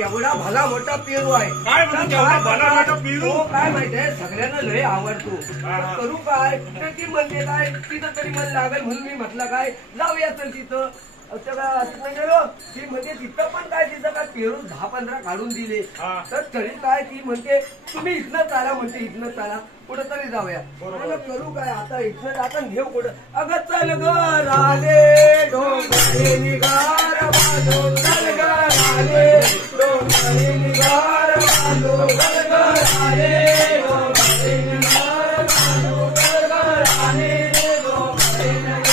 एवढा भला मोठा पेरू आहे. काय म्हणतो एवढा भला मोठा पेरू? काय माहितीये सगळ्यांना लय आवडतो. करू काय ती म्हणते काय तिथं तरी मन लागेल म्हणून मी म्हटलं काय जाऊया तर तिथं गेलो ती म्हणते तिथं पण काय तिथं काय पेरू 10-15 काढून दिले तर तरी काय ती म्हणते तुम्ही इथनं चाला म्हणते इथनं चाला कुठं तरी जाऊया. करू काय आता इथनं जाता घेऊ कुठं अगं चल ग राले डोंगरे निगार बाजो चल ग राले डोंगरे निगार बाजो चल ग राले डोंगरे निगार बाजो चल ग राले डोंगरे निगार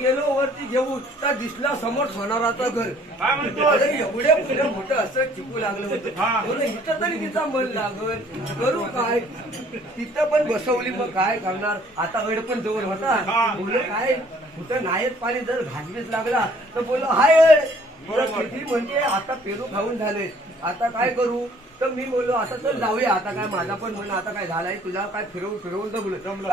गेलो वरती घेऊ तर दिसला समोर सोनाराचं घर. काय म्हणतो एवढे पुढे मोठं असं चिकू लागलं होतं. इथं तरी तिचा मन लागल करू काय तिथं पण बसवली मग काय करणार आता अड पण जवळ होता. बोल काय कुठं नाहीत पाणी जर घासबीस लागला तर बोल हाय किती म्हणजे आता पेरू खाऊन झाले आता काय करू तर मी बोललो आता तर जाऊया आता काय माझा पण म्हणून आता काय झालाय तुला काय फिरवून जमलं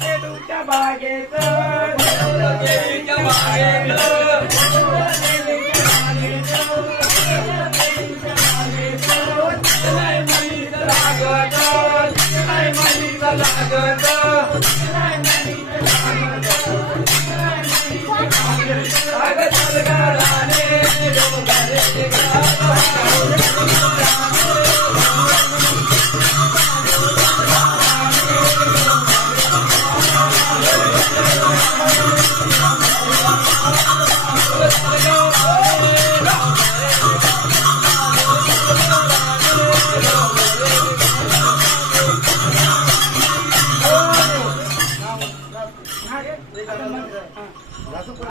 पेरूच्या बागेत आता मग- हा.